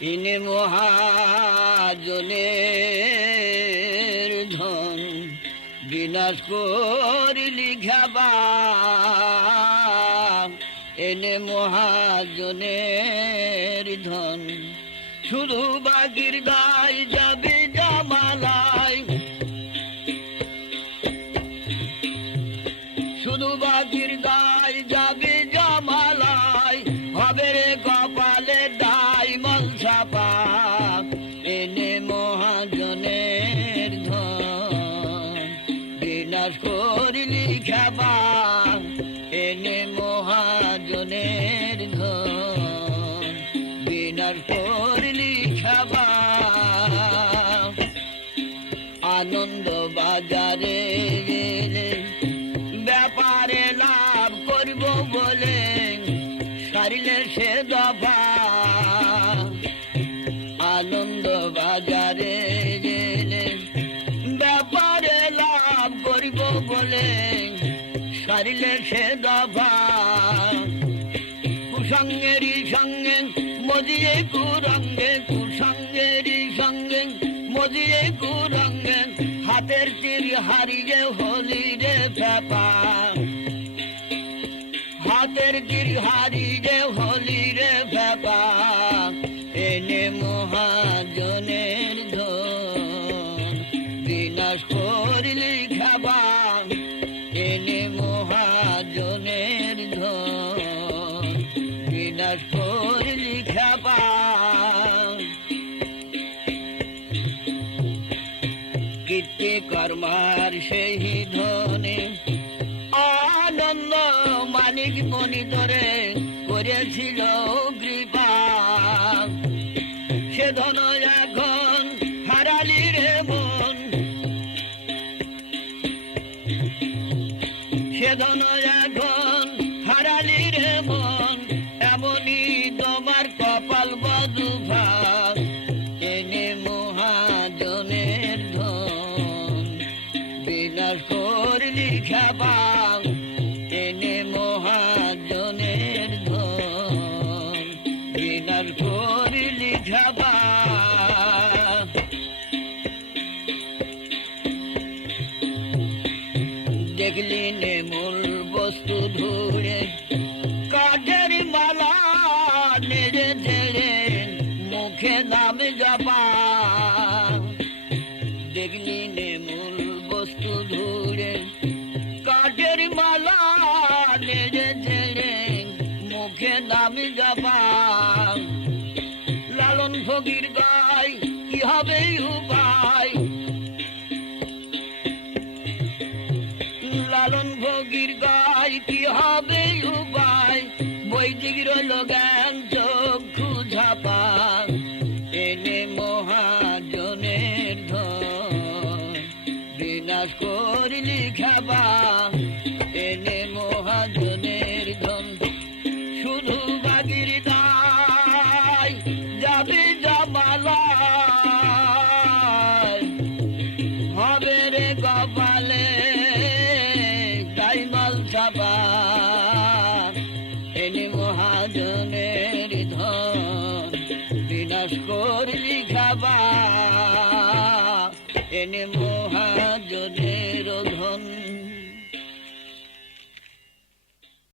ইনি মহাজনের ধন বিনাশ করিলি খাবা এনে মহাজনের ধন শুধু বাকির গায়ে যাবে জামালায় শুধু বাকির গায়ে যাবে জামালায় হবে রে কপালে দায় মলসাপা এনে মহাজনের ধন বিনাশ করিলি খাবা এনে মহাজনের ধন বিনাশ করিলি খাবা আনন্দ বাজারে গেলে ব্যাপারে লাভ করব বলে সারিলে সে দফা আনন্দ বাজারে গেলে ব্যাপারে লাভ করব বলে সারিলে সে দফা কুসঙ্গেরই সঙ্গে মজিয়ে কুরঙ্গে কুসঙ্গেরই সঙ্গে মজিয়ে কুরঙ্গে হাতের তীর হারিয়ে হলি রে ফেপা হাতের তীর হারিয়ে হলি রে ফেপা এনে মহাজনের ধন বিনাশ করিলি খাবা এনে মহাজনের ধন বিনাশ করিলি খাবা কীর্তি কর্মার সেই ধনে আনন্দ মানিক মনি ধরে করেছিল কৃপা সে ধন এখন হারালি রে মন সে ধন এখন হারালি রে মন এমনই তোমার কপাল বধুভা এনে মহাজনের ধন বিনাশ করলি খাবা এনে মহাজনের ধন বিনাশ করলি খাবা দেখলি নে মূল বস্তু ধরে কাঠের মালা নেড়ে ঝেড়ে মুখে নাম জপা দেখলি নে মূল বস্তু ধরে কাঠের মালা নেড়ে ঝেড়ে মুখে নাম জপা লালন ফকির গায় কি হবে উপায় লালন ফকির গায় কি হবে উপায় বৈদিক রইল জ্ঞান চক্ষু ঝাপা এনে মহাজনের ধন বিনাশ করিলি খাবা এনে মহাজনের ধন শুধু বাগির দায় যাবে জামালায় হবে রে কপালে মলসাপা এনে মহাজনের ধন বিনাশ করলি খাবা এনে মহা